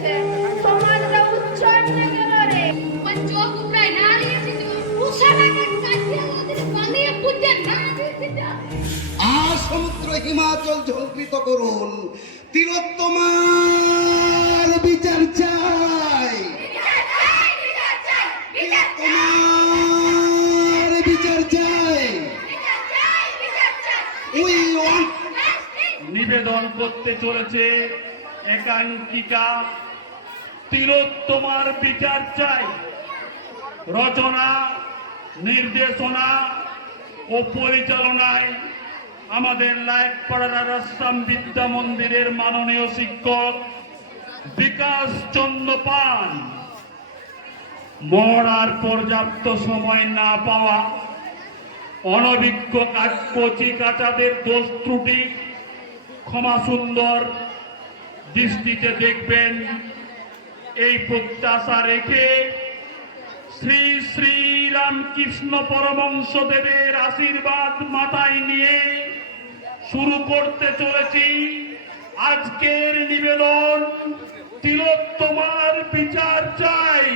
ছে সমাজটা উচ্চারণে গেল রে চোখ উপড়ায় না লিয়েছি উষারাকে কাটিয়ে ওদের বানিয়ে পুঁতে না দিয়েছি সমুদ্র হিমাচল ঝঙ্কৃত করুন, তিলোত্তমার বিচার চাই, তিলোত্তমার বিচার চাই। নিবেদন করতে চলেছে একাঙ্কিকা তিলোত্তমার বিচার চাই। রচনা, নির্দেশনা ও পরিচালনায় আমাদের লাইটপাড়ার আশ্রম বিদ্যা মন্দিরের মাননীয় শিক্ষক বিকাশ চন্দ্র পান। মরার পর্যাপ্ত সময় না পাওয়া, অনভিজ্ঞ কচি কাচাদের দোষ ত্রুটি ক্ষমা সুন্দর দৃষ্টিতে দেখবেন, এই প্রত্যাশা রেখে শ্রী শ্রী রামকৃষ্ণ পরমহংসদেবের আশীর্বাদ মাথায় নিয়ে শুরু করতে চলেছি আজকের নিবেদন তিলোত্তমার বিচার চাই।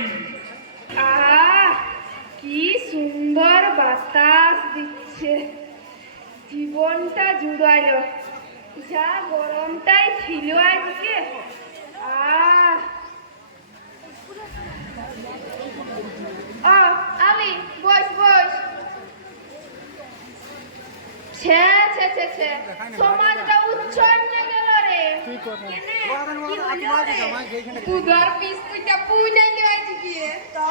কি সুন্দর বাতাস দিচ্ছে, জীবনটা জুড়ালো। যা গরমটাই ছিল আজকে। আলি বস বস। সমাজটা উচ্ছন্নে গেল রে। পুদার পিস্তিটা পুইনে নিয়েছি দিয়ে তো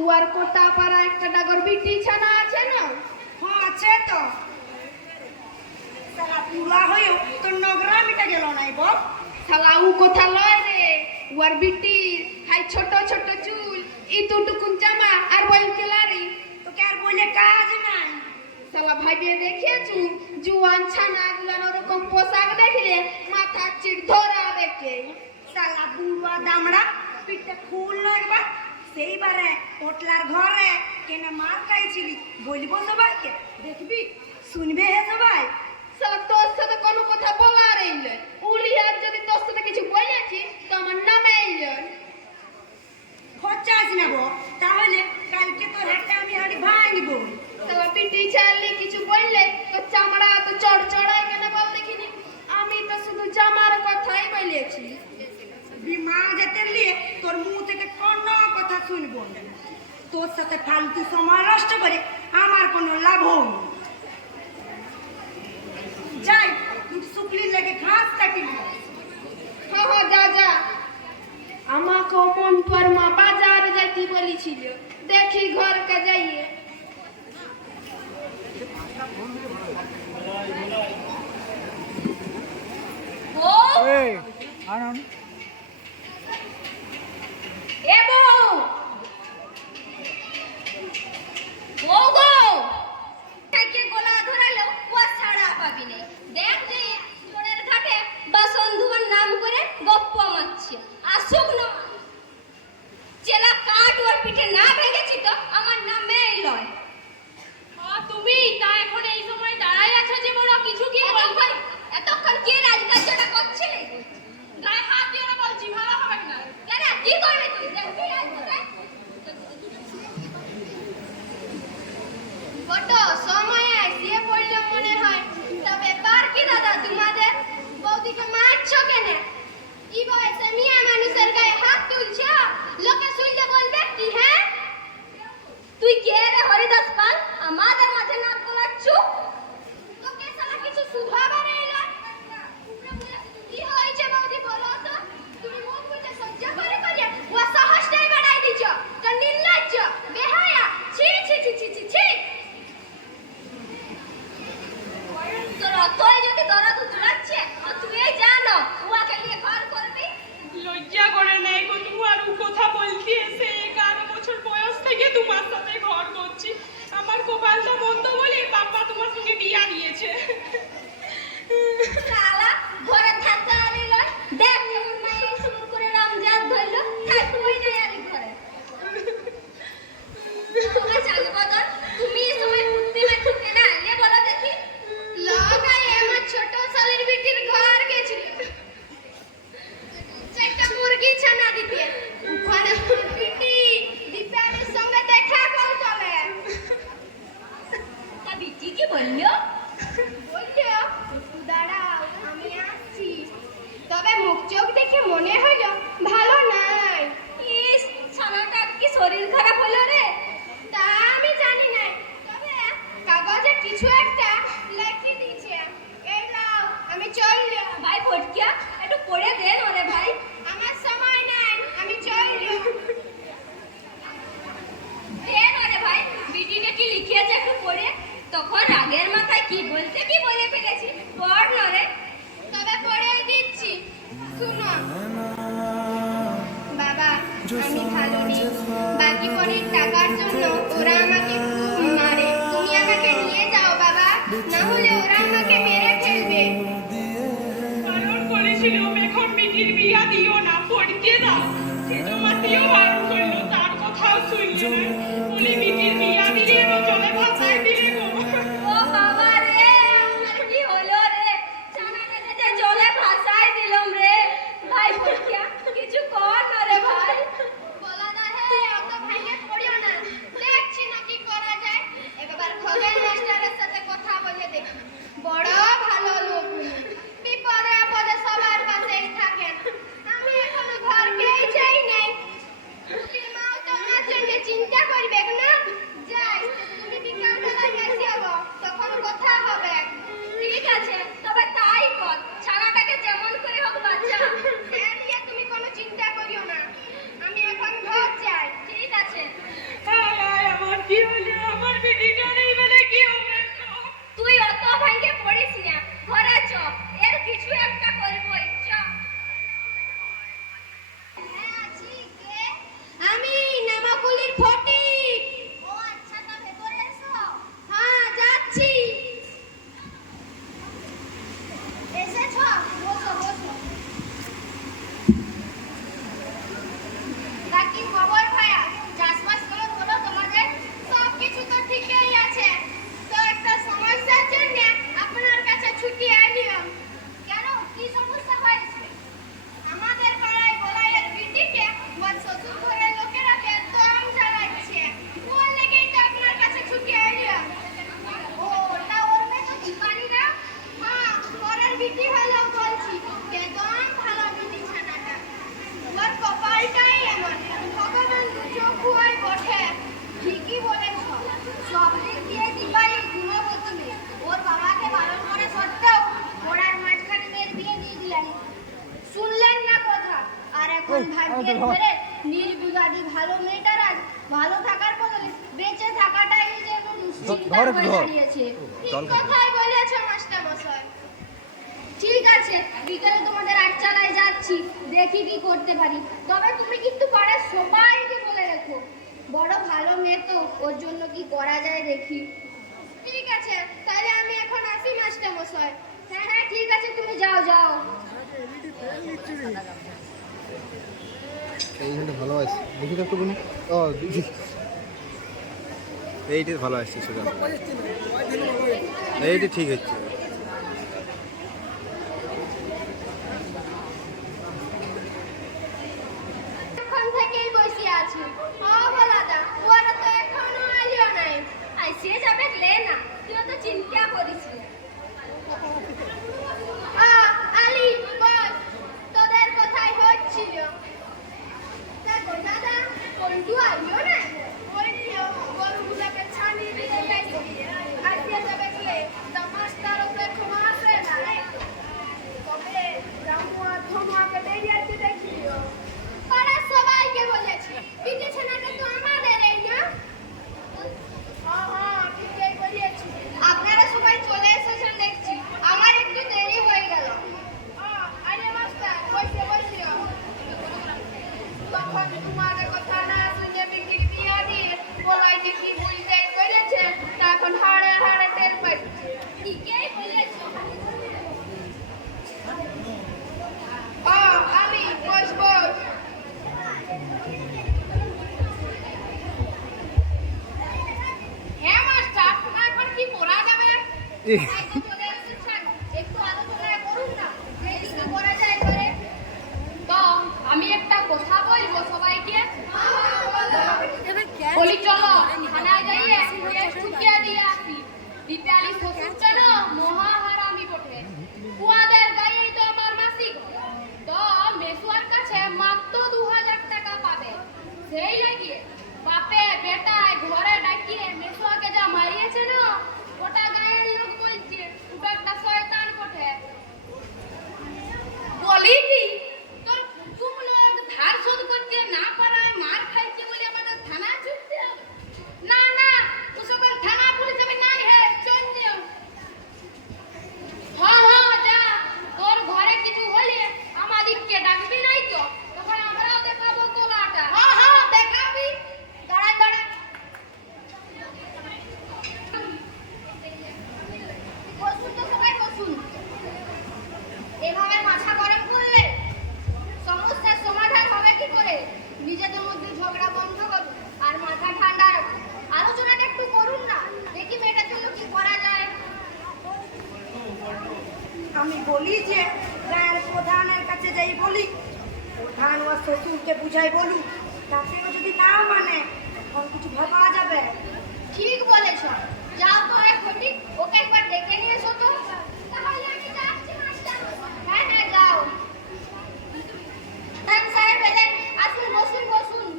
উয়ার কোটা পাড়া একটা ডাগর বিটি ছানা আছে না? হ্যাঁ আছে তো। সারা পুরা হয়েও তোর নগরা মিটা গেল নাই বল। শালা উ কথা লয় রে। উয়ার বিটি হাই ছোট ছোট চুল, ইতুটুকুন জামা আর বল কেলারি। তোকে আর বলে কাজ নাই। শালা ভাইবে দেখিয়েছু জুয়ান ছানা গুলান ওরকম পোশাক দেখলে মাথা চিড় ধরাবে কে। সালা বুড়া দামড়া পিঠটা খুল লাগবা। সেইবারে পোটলার ঘরে কেনে মার খাইছিলি বলবো সবাইকে, দেখবি শুনবে হে সবাই। শালা তোর সাথে কোনো কথা বলার এলে উলি আর যদি তোর সাথে কিছু বলেছি তো আমার নামে এলে খরচাস নেবো, তাহলে কালকে তোর হাতটা আমি হাড়ি ভাঙবো। শালা পিটি চাইলে কিছু বললে তো চামড়া তো চড়চড়ায় কেন বল দেখিনি। আমি তো শুধু জামার কথাই বলেছি। বিমা যেতে নিয়ে তোর মুখ থেকে কোনো কথা শুনবো না। তোর সাথে ফালতু সময় নষ্ট করে আমার কোনো লাভ নেই। যাই তুই শুকলি লেগে ঘাস কাটি। হ্যাঁ যা যা। আমাকে মন্টুয়ার মা বাজার যাইতে বলেছিল, দেখি ঘরকে যাইয়ে। গোলা ধরালো ও ছাড়া পাবি না। দেখ যে চোরের ঘাটে বাসন ধুয়ার নাম করে গপ্প মারছে। আসুক না চেলা কাঠ ওর পিঠে না ভেঙেছি তো আমার নাম মেয়ে লয়। তুমি তা এখন এই সময় দাঁড়াই আছো যে বড় কিছু কি বলবো? এতক্ষণ কি রাজকার্যটা করছিলি? গায়ে হাত দিও না বলছি, ভালো হবে না। কেন কি করবি তুই? দেখবি আজ কোথায় বটো সময়ে আসিয়ে পড়লে মনে হয়। তা ব্যাপার কি দাদা তোমাদের? বৌদিকে মারছো কেন? এই বয়সে মিয়া মানুষের গায়ে হাত তুলছো, লোকে শুনলে বলবে কি? হ্যাঁ তুই কে রে হরিদাস পাল? আমাদের মাঝে নাক গলাচ্ছু। তোকে শালা কিছু শুধাবার এলো? কি হয়েছে বৌদি বলো তো? তুমি মুখ বুঝে সহ্য করে করে ও সাহসটাই বাড়াই দিছ। তো নির্লজ্জ বেহায়া, ছি ছি ছি ছি ছি ছি। তোর অতই যদি দরদ উতরাচ্ছে তো তুই জানো ও আমি ভালো নেই। বাকি পরের টাকার জন্য ওরা আমাকে খুব মারে। তুমি আমাকে নিয়ে যাও বাবা, না হলে ওরা আমাকে মেরে ফেলবে। বারণ করেছিলাম এখন মিটির বিয়া দিও না, পড়তে দাও। সেটা মাতেও বারণ করলো, তার কথাও শুনলো না। বলে মিটির বিয়া দিলে ও জলে ভাসায় দিলে গো। ও বাবা রে, আমার কি হলো রে? ছানাটাকে যে জলে ভাসায় দিলাম রে। ভাই বলকিয়া কিছু কর না রে ভাই। বলাদা হে, অত ভেঙে পড়িও না। দেখছি না কি করা যায়। একবার খগেন মাস্টারের সাথে কথা বলে দেখি। বড় ভালো লোক উনি। বিপদে আপদে সবার পাশেই থাকেন। আমি এখনো ঘরকেই যাই নাই। রুটির মাও তো আমার জন্য চিন্তা করবে না। যাই, তুমি বিকালবেলায় এসে যাবো, তখন কথা হবে। ঠিক আছে, তবে তাই কর। ছানাটাকে যেমন করে হোক বাচ্চা। হ্যাঁ নিয়ে তুমি কোনো চিন্তা করিও না। আমি এখন ঘর যাই। ঠিক আছে, হায় হায়, আমার কি হলো? আমার মিটিটা নেই বলে কি হবে গো? তুই অত ভাঙ্গে পড়িস না। ঘরে চ, এর কিছু একটা করবই। চ। হ্যাঁ আছি, কে? আমি নামাকুলির ফটিক। ও আচ্ছা, তা ভেতরে এসো। হ্যাঁ যাচ্ছি। এসেছো? বসো বসো। তা কি খবর ভাইয়া? চাষবাস কেমন হলো তোমাদের? সব কিছু তো ঠিকই আছে। তো একটা সমস্যার জন্য আপনার কাছে ছুটি আইলাম। কেন, কি সমস্যা হয়েছে? আমাদের পাড়ায় বলাইয়ের বিটিকে ওর শ্বশুর ঘরের লোকেরা বেদম জ্বালাচ্ছে। ওর লেগেই তো আপনার কাছে ছুটি আইলাম। ও, ওটা ওর মেয়ে তো দীপালি না? হ্যাঁ, পরের বিটি হলো বলছি। বেদম ভালো বিটি ছানাটা। ওর কপালটাই এমন, ভগবান দু চোখ খুয়ায় বটে। ঠিকই বলেছ, সব দিক দিয়ে দীপালি গুণবতী। ওর বাবাকে বারণ করে সত্ত্বেও ওরার মাঝখানে মেয়ের বিয়ে দিয়ে দিলেন। শুনলেন না কথা? আর এখন ভাগ্যের ফেরে নির্বিঘাটি ভালো মেয়েটার আজ ভালো থাকার বদলে বেঁচে থাকাটাই যেন দুশ্চিন্তা হয়ে দাঁড়িয়েছে। ঠিক কথাই বলেছ মাস্টার মশাই। ঠিক আছে, বিকেলে তোমাদের আটচালায় যাচ্ছি, দেখি কি করতে পারি। তবে তুমি কিন্তু পাড়ার সবাইকে বলে রেখো। বড় ভালো মেয়ে তো, ওর জন্য কি করা যায় দেখি। ঠিক আছে, তাহলে আমি এখন আসি মাস্টার মশাই। হ্যাঁ হ্যাঁ ঠিক আছে, তুমি যাও যাও। এইখানটা ভালো আছে, দেখি তো একটু বোন। ও দেখি, এইটা ভালো আসছে সেটা, এইটা ঠিক হচ্ছে। এখন থেকেই বসে আছি। ও বলাদা, ওরা তো এখনো আইলো নাই। আইসিয়ে যাবে লে না, তুই তো চিন্তা করিস না। আলি বস, তোদের কথাই হচ্ছিল। দেখো দাদা, কোনটু আইলো না? ওইটিও গরুগুলোকে ছানি দিয়ে গেছে। আইসিয়ে যাবে লে, তা মাস্টারও তো এখনো আসে না। তবে জামুয়া ধমুয়াকে বেরিয়েছে দেখিও। পাড়ার সবাইকে বলেছি, পিঠে ছানাটা তো আমাদেরই না? হ্যাঁ হ্যাঁ, ঠিকই বলেছি। আপনারা সবাই চলে এসেছেন দেখছি। আমার একটু দেরি হয়ে গেল। আরে মাস্টার, বসে বসে। তখন তোমাদের কথা না শুনে বিক্রির বিয়া দিয়ে বলাই যে কি বুঝতেই পেরেছে, তা এখন হাড়ে হাড়ে তেল পাচ্ছে। ঠিকই বলেছ। আমি বস বস। হ্যাঁ মাস্টার, এখন কি পড়া যাবে? এই তো চলে এসেছেন, একটু আলোচনা করুন না, যে কি করা যায় করে। তো আমি একটা কথা বলবো সবাইকে। বলি চলো থানায় যাইয়ে কেস ঠুকিয়ে দিয়ে আসি। দীপালি শ্বশুরটা না মহা হারামি বটে। উহাদের গায়েই তো আমার মাসিক। তো মেসুয়ার কাছে মাত্র 2000 টাকা পাবে। সেই লাগিয়ে বাপে বেটায় ঘরে ডাকিয়ে মেসুয়াকে যা মারিয়েছে না, ওটা গায়ের লোক বলছে কাছে যাই বলি, প্রধান ও শ্বশুরকে বুঝাই বলু, তাতেও যদি না মানে তখন কিছু ভাবা যাবে। ঠিক বলেছ। যাও তো এক ঘটি, ওকে একবার ডেকে নিয়ে এসো তো। তাহলে আমি যাচ্ছি মাস্টার। হ্যাঁ হ্যাঁ যাও। প্রধান সাহেব এলেন, আসুন বসুন বসুন।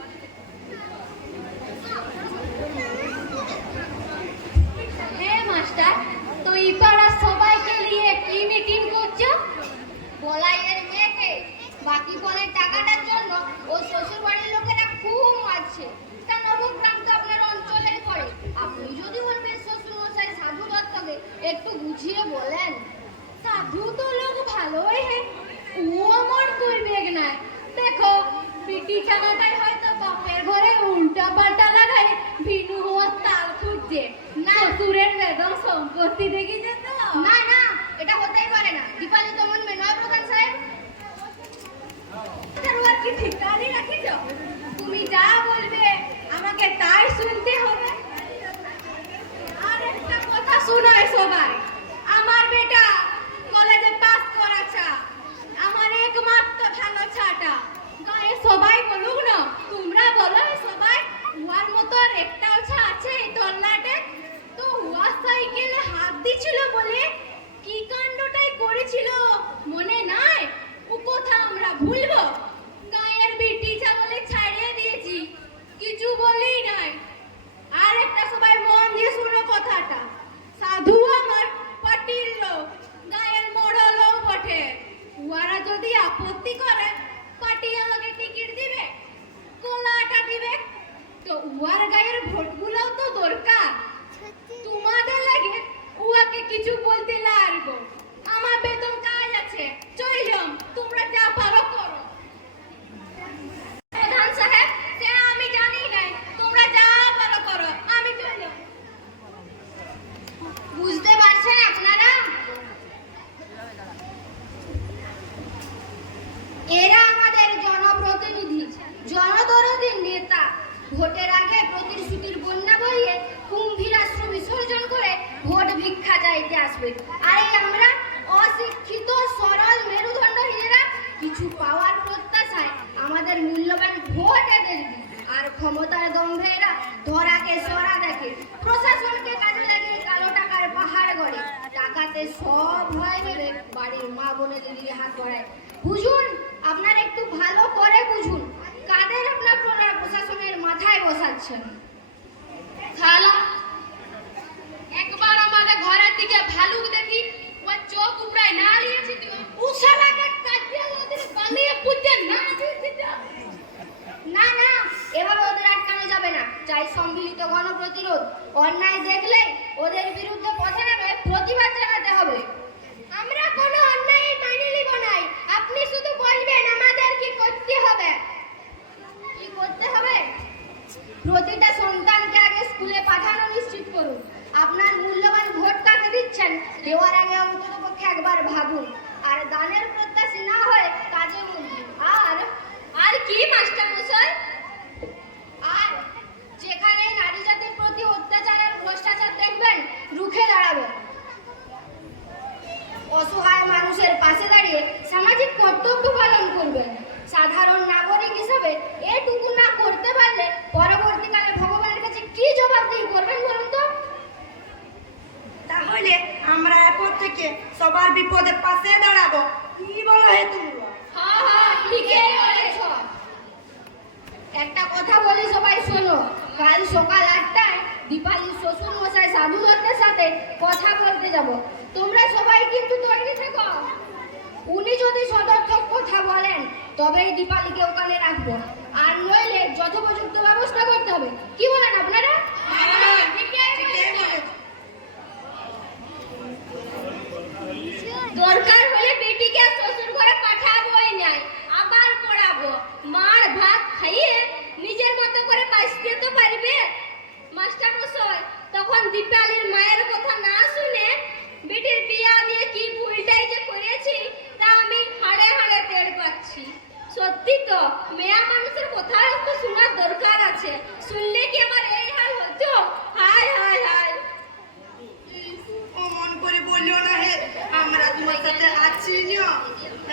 হ্যাঁ মাস্টার, তো এই পাড়ার সবাইকে নিয়ে কি মিটিং করছো? বলাইয়ের মেয়েকে বাকি বলের টাকাটার জন্য ও শ্বশুর বাড়ির লোকেরা খুব মারছে। তা নবগ্রাম তো আপনার অঞ্চলেই পড়ে। আপনি যদি বলবেন শ্বশুর মশাই সাধু দত্তকে একটু বুঝিয়ে বলেন। সাধু তো লোক ভালোই হ্যাঁ, ও আমার করবেগ নাই। দেখো পিটি চানাটাই হয়তো বাপের ঘরে উল্টা পাল্টা লাগাই ভিনু হওয়ার তাল খুঁজছে। না শ্বশুরের বেদম সম্পত্তি দেখেছে তো? না না, এটা হতেই পারে না। দীপালি তো মন নয় প্রধান সাহেব। আর কি ঠিকানি রাখিছ? তুমি যা বলবে আমাকে তাই শুনতে হবে। আর একটা কথা শোনায় সবাই, আমার বেটা কলেজে পাস করাছা, আমার একমাত্র ভালো ছাটা। গায়ে সবাই বলুক না, তোমরা বলো সবাই উয়ার মতো আর একটা ওছা আছে এই তল্লাটে। তো উয়া সাইকেলে হাত দিছিল বলে কি কাণ্ডটাই করেছিল মনে নাই? ও কথা আমরা ভুলবো? গায়ের বিটি যা বলে ছাড়িয়ে দিয়েছি, কিছু বলেই নাই। আর একটা সবাই মন দিয়ে শুনো কথাটা, সাধু আমার পাটির লোক, গায়ের মোড়লও বটে। উহারা যদি আপত্তি করে পাটি আমাকে টিকিট দিবে, কোলাটা দিবে, তো উহার গায়ের ভোটগুলোও তো দরকার। তোমাদের লাগে উহাকে কিছু বলতে লাগবো? আমার বেতন কাজ আছে, চললাম, তোমরা যা পারো করো। প্রধান সাহেব, সে আমি জানি নাই, তোমরা যা পারো করো, আমি চললাম। বুঝতে পারছেন আপনারা? এরা আমাদের জনপ্রতিনিধি, জনদরদী নেতা। ভোটের আগে প্রতিশ্রুতির বন্যা বইয়ে কুম্ভীরাশ্রু বিসর্জন করে ভোট ভিক্ষা চাইতে আসবে। আর এই আমরা অশিক্ষিত সরল মেরুদণ্ডহীনেরা কিছু পাওয়ার প্রত্যাশায় আমাদের মূল্যবান ভোট এদের দিই। আর ক্ষমতার দম্ভে এরা ধরাকে সরা দেখে, প্রশাসনকে কাজে লাগিয়ে কালো টাকার পাহাড় গড়ে। টাকাতে সব ভয় মেরে বাড়ির মা বোনেদের দিয়ে হাত বাড়ায়। বুঝুন, আপনারা একটু ভালো করে বুঝুন, কাদের আপনার প্রশাসনের মাথায় বসাচ্ছেন। খালা, একবার আমাদের ঘরের দিকে ভালুক দেখি, ওর চোখ উপড়ায় না লিয়েছি তুই। উশালাকে কাটিয়ে ওদের বানিয়ে পুঁতে না দিয়েছি। না না, এভাবে ওদের আটকানো যাবে না। চাই সম্মিলিত গণপ্রতিরোধ। অন্যায় দেখলে ওদের বিরুদ্ধে পথে নেমে প্রতিবাদ জানাতে হবে। আমরা কোনো অন্যায় মেনে নিব নাই। আপনি শুধু বলবেন আমাদের কি করতে হবে। কি করতে হবে? প্রতিটা সন্তানকে আগে স্কুলে পাঠানো নিশ্চিত করুন। আপনার মূল্যবান ভোট কাকে দিচ্ছেন দেওয়ার আগে অন্ততপক্ষে একবার ভাবুন। আর দানের প্রত্যাশী না হয়ে কাজে মন দিন। আর কি মাস্টার মশাই? আর যেখানে নারী জাতির প্রতি অত্যাচার আর ভ্রষ্টাচার দেখবেন, রুখে দাঁড়াবেন। অসহায় মানুষের পাশে দাঁড়িয়ে সামাজিক কর্তব্য পালন করবেন। সাধারণ নাগরিক হিসাবে এটুকু না করতে পারলে পরবর্তীকালে ভগবানের কাছে কি জবাবদিহি করবেন বলুন তো? তাহলে আমরা এরপর থেকে সবার বিপদে পাশে দাঁড়াবো, কি বলো হে তোমরা? হ্যাঁ হ্যাঁ, ঠিকই বলেছ। একটা কথা বলি, সবাই শোনো। কাল সকাল 8টায় দীপালির শ্বশুর মশাই সাধু দত্তের সাথে কথা বলতে যাব। তোমরা সবাই কিন্তু তৈরি থেকো। উনি যদি সদর্থক কথা বলেন তবেই দীপালিকে ওখানে রাখবো, আর নইলে যথোপযুক্ত ব্যবস্থা করতে হবে। কি বলেন আপনারা? দরকার হলে বেটিকে শ্বশুর ঘরে পাঠাবোই নাই, আবার পড়াবো। মার ভাত খাইয়ে নিজের মতো করে বাঁচতে তো পারবে। মাস্টার মশাই, তখন দীপালির মায়ের কথা না শুনে বেটির বিয়া দিয়ে কি ভুলটাই যে করেছি তা আমি হাড়ে হাড়ে টের পাচ্ছি। সত্যি তো, মেয়া মানুষের কথা একটু শোনার দরকার আছে। শুনলে কি আমার এই হাল হতো? হায় হায় হায়। অমন করে বলিও না হে, আমরা তোমার সাথে আছি না।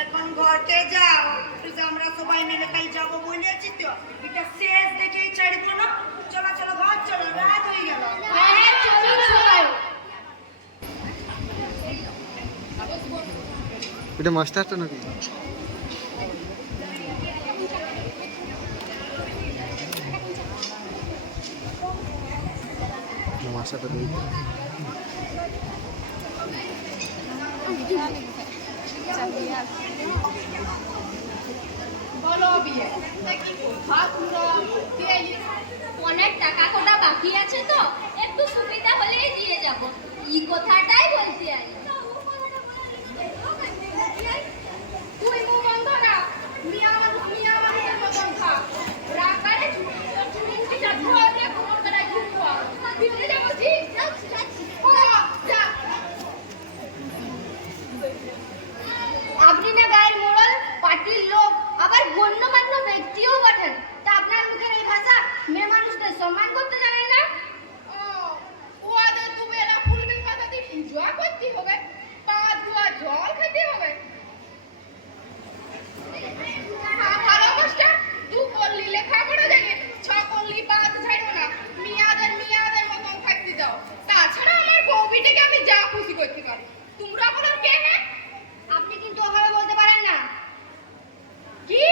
এখন ঘর ঘরকে যাও, কিন্তু আমরা সবাই মিলে কাল যাবো বলেছি তো, এটা শেষ দেখেই ছাড়বো না। চলো চলো ঘর চলো, রাত হয়ে গেল। হ্যাঁ চলুন সবাই। এটা মাস্টারটা নাকি? মাস্টারটা দিই। বলো বিয়ে কি ভাত অনেক টাকা কোটা বাকি আছে তো, একটু সুবিধা হলেই দিয়ে যাব। এই কথাটাই বলতে আই। তুই মুখ বন্ধ না, মিয়া মানুষের মতন খা। রাগারে চুড়ি যাচ্ছ যে কোনো করাই ঝুঁকো ভিতরে যাবো জি যা। আপনি না গায়ের মোড়ল, পার্টির লোক, আবার গণ্যমান্য ব্যক্তিও বটেন, তা আপনার মুখের এই ভাষা মেয়ে মানুষদের সম্মান করতে জানেন না? ওদের তুমি এরা ফুলবির মাথা দিয়ে পূজা করতে হবে, পা ধোয়া জল খেতে হবে। ভালো মাস্টার, তুই করলি লেখা পড়া জানি, ছ করলি বাদ ছাড়বো না, মিয়াদের মতন থাকতে দাও। তাছাড়া আমার বউ বিটিকে আমি যা খুশি করতে পারি, তোমরা বলো কে হ্যাঁ? আপনি কিন্তু ওভাবে বলতে পারেন না। কি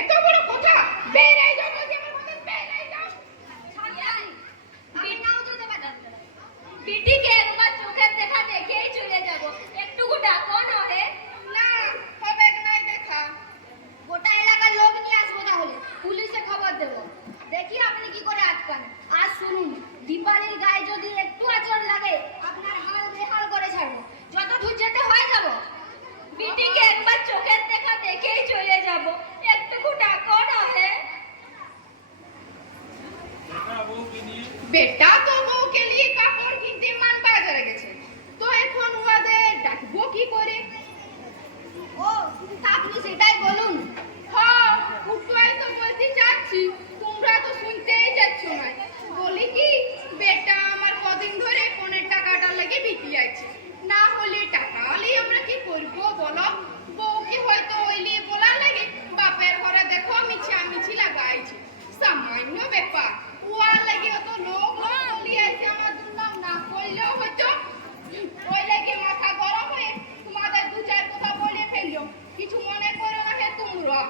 এত বড় কথা? বেরাই যাও বলছি, আমার কথা বেরাই যাও। আপনি নাও যেতে পারেন। বিটিকে একবার চোখের দেখা দেখেই চলে যাব, একটুকু ডাকো নহে। না হবে নাই দেখা। গোটা এলাকার লোক নিয়ে আসবো, তাহলে পুলিশে খবর দেব, দেখি আপনি কি করে আটকান। আর শুনুন, দীপালির গায়ে যদি একটু আচরণ লাগে, আপনার হাল বেহাল করে ছাড়বো, যত দূর যেতে হয় যাব। বিটিকে একবার চোখের দেখা দেখেই চলে যাব, একটুকু ডাকো নহে। বেটা তো বউকে নিয়ে কাপড় কিনতে মান বাজারে গেছে, তো এখন ওদের ডাকবো কি করে? ও, তা আপনি সেটাই বলুন। হ্যাঁ উঠোই তো বলতে চাচ্ছি, তোমরা তো শুনতেই যাচ্ছ না। বলি কি, বেটা আমার কদিন ধরে ফোনের টাকাটা লেগে বিক্রি আছে, না হলে টাকা আলি আমরা কি করবো বলো? বউকে হয়তো ওই নিয়ে বলার লাগে বাপের ঘরে দেখো মিছি লাগাইছে, সামান্য ব্যাপার। ওয়ার লাগে অত লোক বলিয়ে আছে, আমার দুর্নাম না করলেও হয়তো। ওই লাগে মাথা গরম হয়ে তোমাদের দু চার কথা বলে ফেললো, কিছু মনে করো না হে তোমরা।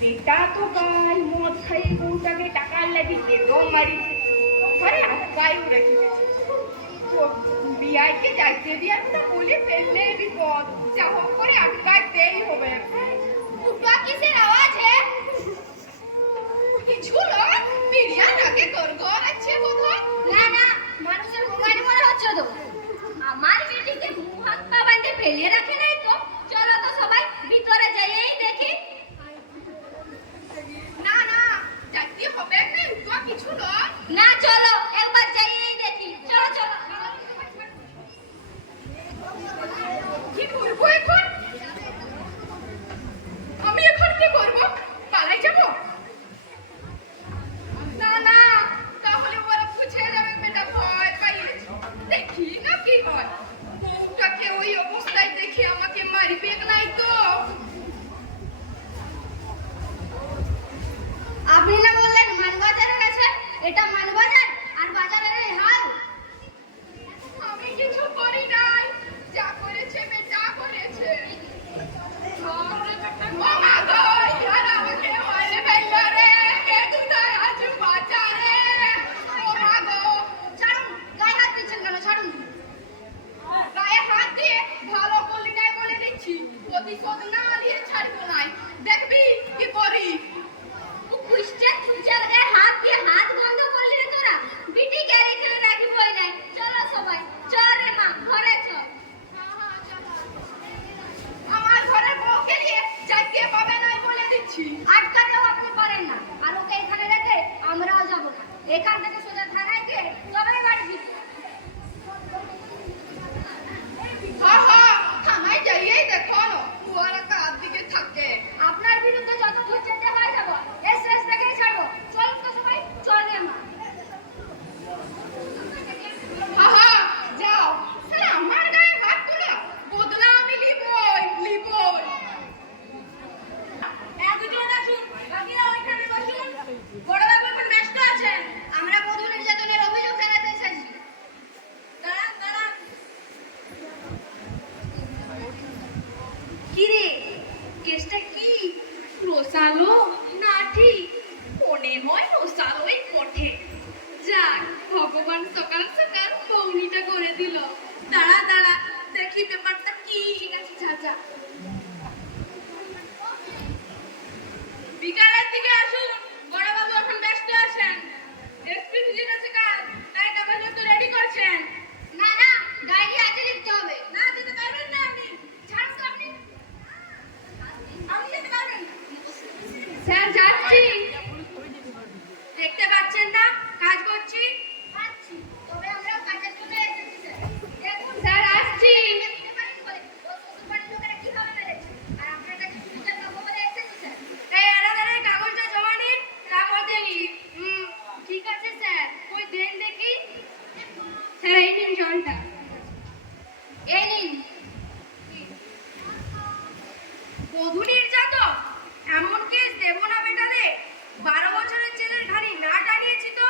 বেটা তো গাই মদ খাই বউটাকে টাকার লাগি দেবো মারিছে, ঘরে আটকাই রেখে গেছে। তো বিয়াইকে যাইতে দিয়া তো বলে ফেললে বিপদ, যা হোক করে আটকাইতেই হবে। দুটো কিসের আওয়াজ হে? কিছু নয়, বিরিয়ার আগে গড়গড় আছে বোধহয়। না না, মানুষের গোগানি মনে হচ্ছে তো। আমার বেটিকে মুখ হাত পা বাঁধে ফেলিয়ে রাখে নাই তো। চলো তো সবাই ভিতরে যাইয়েই দেখি। না না যাইতে হবে না, তো কিছু নয়। না চলো একবার যাইয়েই দেখি, চলো চলো। কি করবো এখন? আমি এখন কি করবো? পালাই যাবো? না না, তাহলে ওরা বুঝে যাবে বেটা ভয় পাইয়েছে। দেখি না কি হয়, বউটাকে ওই অবস্থায় দেখে আমাকে মারিবে নাই তো। আপনি না বললেন মানবাজারে গেছে, এটা মানবাজার আর বাজারের এই হাল। আমি কিছু করি নাই, যা করেছে বেটা করেছে। ও মা গো, ইয়ার আমাকে মারে ফেললো রে, কে কোথায় আছো বাজারে? ও মা গো, ছাড়ুন, গায়ে হাত দিচ্ছেন কেন? ছাড়ুন। গায়ে হাত দিয়ে ভালো করলি নাই বলে দিচ্ছি, প্রতিশোধ না নিয়ে ছাড়বো নাই, দেখবি কি করি। ক্রিশ্চিয়ান সুচার গায়ে হাত দিয়ে হাত বন্ধ করলি রে তোরা। বিটি গেলে খেলে রাখি বই নাই। চলো সবাই, চল রে মা, ঘরে চল। আমার ঘরের বউকে নিয়ে যাইতে পাবে নাই বলে দিচ্ছি। আটকাতেও আপনি পারেন না, আর ওকে এখানে রেখে আমরাও যাব না। এখান থেকে সোজা থানায় গিয়ে তবে বাড়ি ফিরবো। হ্যাঁ হ্যাঁ, থানায় যাইয়েই দেখো না, ওরা রসালো না ঠিক মনে হয় রসালোই পথে। যাক, ভগবান সকাল সকাল মৌনিটা করে দিল। দাঁড়া দাঁড়া, দেখি ব্যাপারটা কি। ঠিক আছে, যা যা। বিকালের দিকে আসুন, বড়বাবু এখন ব্যস্ত আছেন। এসপি ভিজিট আছে কাল, তাই কাগজপত্র রেডি করছেন। না না, ডায়েরি আজই লিখতে হবে। না, দিতে পারবেন না আপনি। ছাড়ুন তো আপনি। আপনি দিতে পারবেন। স্যার, যাচ্ছি। দেখতে পাচ্ছেন না কাজ করছি? পাচ্ছি, তবে আমরাও কাজের জন্য এসেছি স্যার। দেখুন স্যার, আসছি। দিতে পারেন বলে ও শ্বশুরবাড়ির লোকেরা কিভাবে মেরেছে, আর আপনার কাছে সুবিধা পাবো বলে এসেছি স্যার। এই আলাদার কাগজটা জমা নিন, তারপর দেখি। ঠিক আছে স্যার, ওই দেন দেখি। স্যার, এই নিন জলটা। এই নিন। বধূ নির্যাতন এমন কেস দেব না বেটারে। 12 বছরের ছেলের ঘাড়ি না টানিয়েছি তো।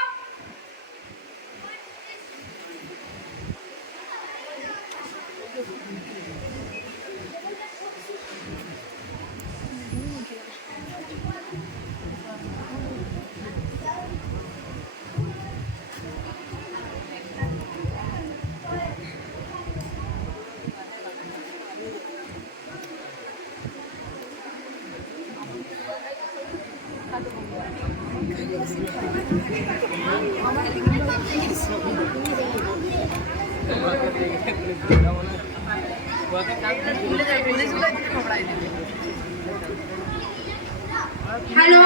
হ্যালো,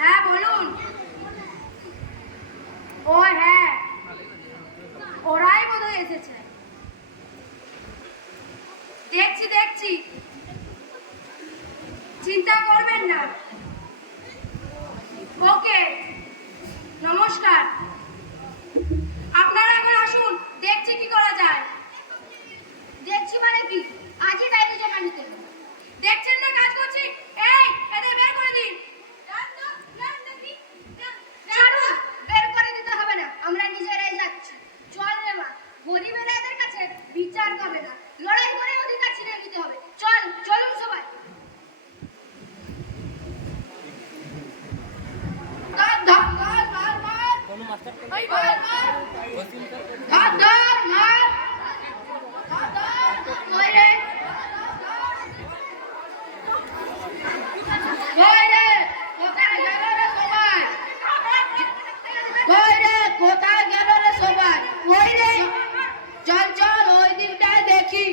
হ্যাঁ বলুন। ও হ্যাঁ, ওরাই বোধহয় এসেছে। দেখছি দেখছি, চিন্তা করবেন না। ওকে, নমস্কার। আপনারা এখন আসুন, দেখছি কি করা যায়। দেখছি মানে কি? আজই ডায়েরি জমা নিতে। দেখছেন না কাজ করছি? এই, এদের বের করে দিন। ছাড়ুন, বের করে দিতে হবে না, আমরা নিজেরাই যাচ্ছি। চল রে মা, গরিবেরা এদের কাছে বিচার পাবে না, লড়াই করে অধিকার ছিনিয়ে নিতে হবে। চল, চলুন সবাই। কোথায় গেল রে সবাই? ওই রে, চল চল ওই দিকটায় দেখি।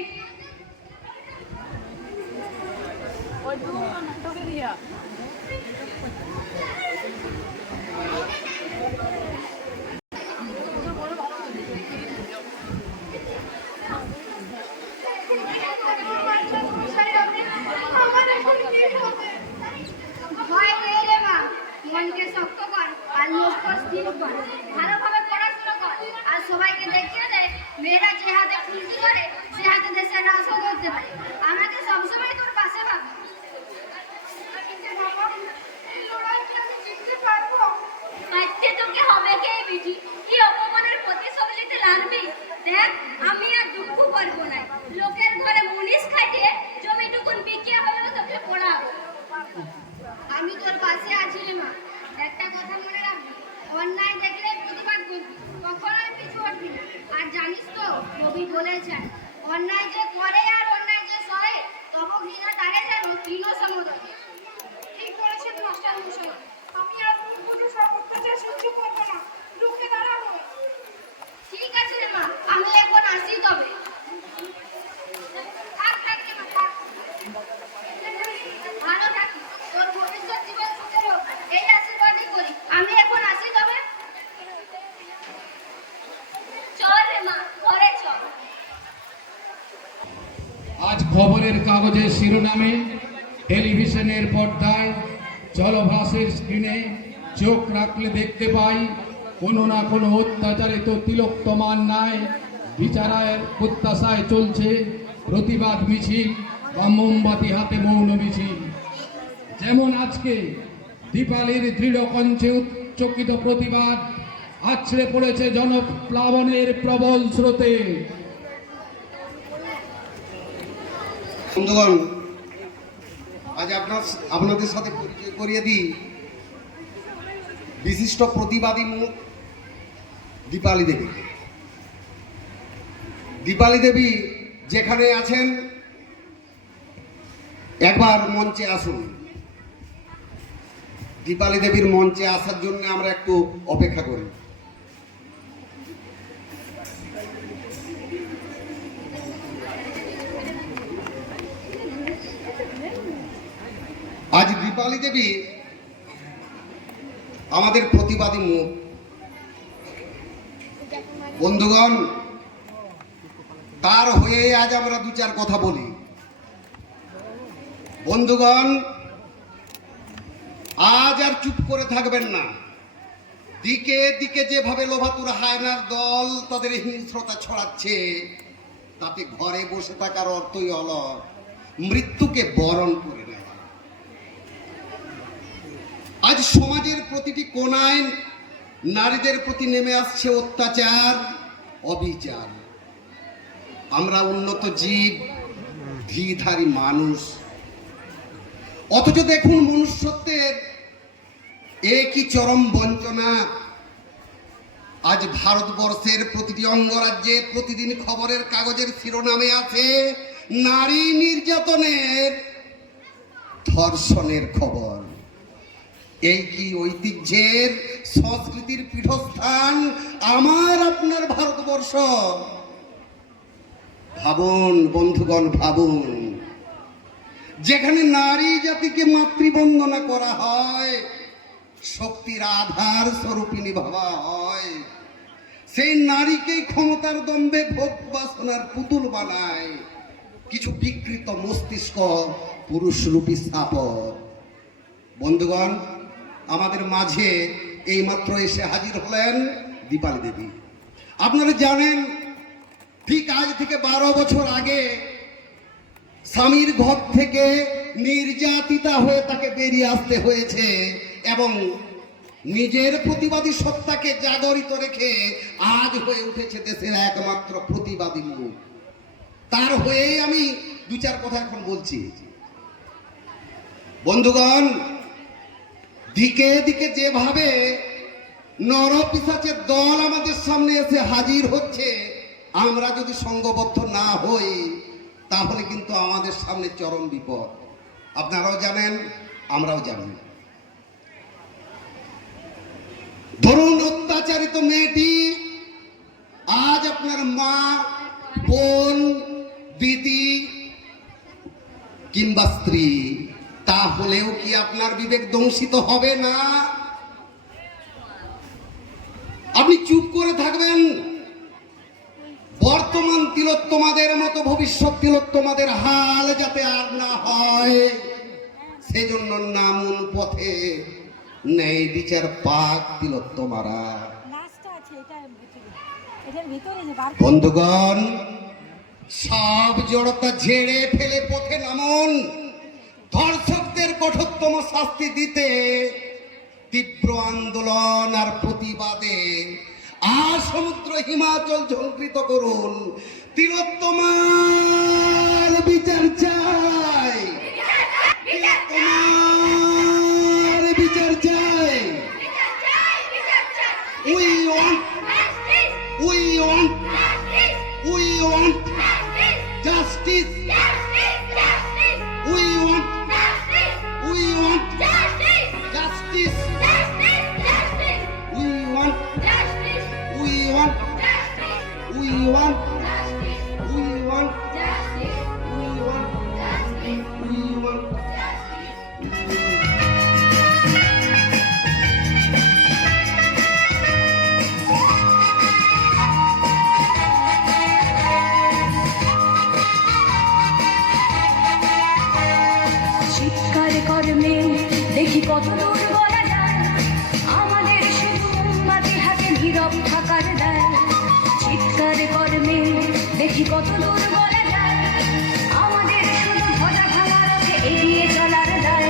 ভয় নেই রে মা, মনকে শক্ত কর আর লক্ষ্য স্থির কর। ভালোভাবে পড়াশোনা কর আর সবাইকে দেখিয়ে দে মেয়েরা যে হাতে ফুলকি করে সে হাতে দেশের রাজও করতে পারে। আমাকে সবসময় তোর পাশে ভাবি। পারতে তোকে হবে কে বিটি? কি অপমানের প্রতিশোধ নিতে লাগবি? দেখ, আমি আর দুঃখ করবো না। লোকের ঘরে মুনিশ খাটিয়ে জমিটুকুন বিকিয়ে হলেও তোকে পড়াবো। আমি তোর পাশে আছি রে মা। একটা কথা মনে রাখবি, অন্যায় দেখলে প্রতিবাদ করবি, কখনোই পিছু হটবি না। আর জানিস তো, কবি বলেছেন, অন্যায় যে করে আর অন্যায় যে সহে তব ঘৃণা তারে যেন তৃণ সমদয়। ঠিক বলেছেন মাস্টার মশাই। আমি আর কোনো সব অত্যাচার সহ্য করবো না, রুখে দাঁড়াবো। ঠিক আছে রে মা, আমি এখন আসি তবে। থাক থাক রে মা, থাক। ভালো থাকিস, তোর ভবিষ্যৎ জীবন সুখের হোক, এই আশীর্বাদই করি। আমি এখন আসি তবে। চল রে মা, ঘরে চল। আজ খবরের কাগজের শিরোনামে, টেলিভিশনের পর্দায়, জলভাসের স্ক্রিনে চোখ রাখলে দেখতে পাই কোনো না কোনো অত্যাচারিত তিলোত্তমার ন্যায় বিচারের প্রত্যাশায় চলছে প্রতিবাদ মিছিল বা মোমবাতি হাতে মৌন মিছিল। যেমন আজকে দীপালির দৃঢ় কণ্ঠে উচ্চকিত প্রতিবাদ আছড়ে পড়েছে জনপ্লাবনের প্রবল স্রোতে। বন্ধুগণ, আজ আপনাদের সাথে পরিচয় করিয়ে দিই বিশিষ্ট প্রতিবাদী মুখ দীপালি দেবী। দীপালি দেবী যেখানে আছেন একবার মঞ্চে আসুন। দীপালি দেবীর মঞ্চে আসার জন্য আমরা একটু অপেক্ষা করি। আজ দীপালি দেবী আমাদের প্রতিবাদী মুখ। বন্ধুগণ, তার হয়ে আজ আমরা দু চার কথা বলি। বন্ধুগণ, আজ আর চুপ করে থাকবেন না। দিকে দিকে যেভাবে লোভাতুর হায়নার দল তাদের হিংস্রতা ছড়াচ্ছে, তাতে ঘরে বসে থাকার অর্থই হলো মৃত্যুকে বরণ করে নেয়। আজ সমাজের প্রতিটি কোণায় নারীদের প্রতি নেমে আসছে অত্যাচার, অবিচার। আমরা উন্নত জীব, ধীধারী মানুষ, অথচ দেখুন মনুষ্যত্বের একই চরম বঞ্চনা। আজ ভারতবর্ষের প্রতিটি অঙ্গরাজ্যে প্রতিদিন খবরের কাগজের শিরোনামে আছে নারী নির্যাতনের, ধর্ষণের খবর। এই কি ঐতিহ্যের, সংস্কৃতির পীঠস্থান আমার আপনার ভারতবর্ষ? ভাবুন বন্ধুগণ, ভাবুন, যেখানে নারী জাতিকে মাতৃবন্দনা করা হয়, শক্তির আধার স্বরূপিণী ভাবা হয়, সেই নারীকেই ক্ষমতার দম্ভে ভোগ বাসনার পুতুল বানায় কিছু বিকৃত মস্তিষ্ক পুরুষরূপী স্থাপক। বন্ধুগণ, আমাদের মাঝে এইমাত্র এসে হাজির হলেন দীপালি দেবী। আপনারা জানেন, ঠিক আজ থেকে 12 বছর আগে স্বামীর ঘর থেকে নির্যাতিতা হয়ে তাকে বেরিয়ে আসতে হয়েছে এবং নিজের প্রতিবাদী সত্তাকে জাগরিত রেখে আজ হয়ে উঠেছে দেশের একমাত্র প্রতিবাদী মুখ। তার হয়েই আমি দু চার কথা এখন বলছি। বন্ধুগণ, দিকে দিকে যেভাবে নরপিশাচের দল আমাদের সামনে এসে হাজির হচ্ছে, আমরা যদি সংঘবদ্ধ না হই তাহলে কিন্তু আমাদের সামনে চরম বিপদ। আপনারাও জানেন, আমরাও জানি। ধরুন, অত্যাচারিত মেয়েটি আজ আপনার মা, বোন, দিদি কিংবা স্ত্রী, তাহলেও কি আপনার বিবেক দংশিত হবে না? আপনি চুপ করে থাকবেন? বর্তমান তিলোত্তমাদের মতো ভবিষ্যৎ তিলোত্তমাদের হাল যাতে আর না হয়, সেজন্য নামুন পথে, ন্যায় বিচার পাক তিলোত্তমারা। বন্ধুগণ, সব জড়তা ঝেড়ে ফেলে পথে নামুন। ধর্ষকদের কঠোরতম শাস্তি দিতে তীব্র আন্দোলন আর প্রতিবাদে আর সমুদ্র হিমাচল ঝঙ্কৃত করুন। তিলোত্তমার বিচার চাই, তিলোত্তমার বিচার চাই। We want justice. We want justice. চিৎকার কর্মে দেখি কত দূর বলা যায়, আমাদের শুধু মোমবাতি হাতে নীরব থাকার দায়। চিৎকার কর্মে দেখি কত দূর বলা যায়, আমাদের শুধু ভজা ভাঙা রথে এগিয়ে চলার দায়।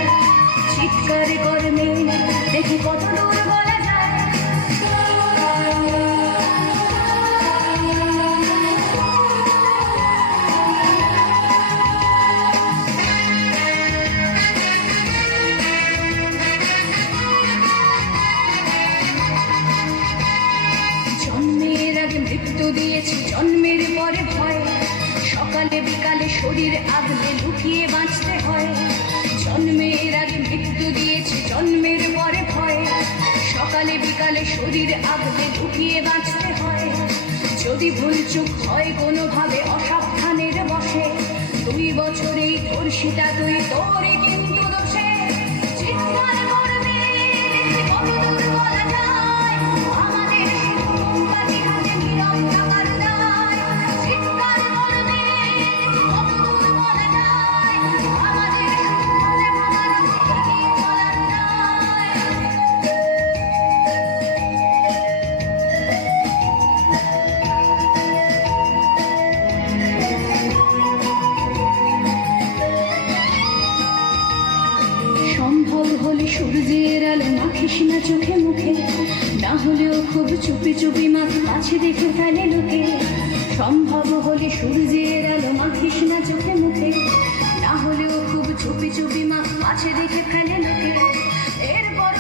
চিৎকার কর্মে দেখি কত দূর বলা যায়। পরে ভয় সকালে বিকালে শরীর আগলে লুকিয়ে বাঁচতে হয় জন্মের আগে মৃত্যু দিয়েছে জন্মের পরে ভয় সকালে বিকালে শরীর আগলে লুকিয়ে বাঁচতে হয় যদি ভুলচুক হয় কোনোভাবে অসাবধানের বসে 2 বছরেই তোর সেটা তুই তোরে কিন্তু দোষে চিৎকার করবে দেখি কতদূর বলা যায় আমাদের শুধু মোমবাতি হাতে নীরব থাকার দায় চিৎকার করবে দেখি কতদূর বলা যায় আমাদের শুধু মনে ভাবার এগিয়ে চলার দায় সম্ভব হলে সূর্যের আলো মাখিস না চোখে মুখে না হলেও খুব চুপি চুপি মাখ কাছে দেখে ফেলে লোকে সম্ভব হলে সূর্যের আলো মাখিস না চোখে মুখে না হলেও খুব চুপি চুপি মাখ কাছে দেখে ফেলে লোকে এরপর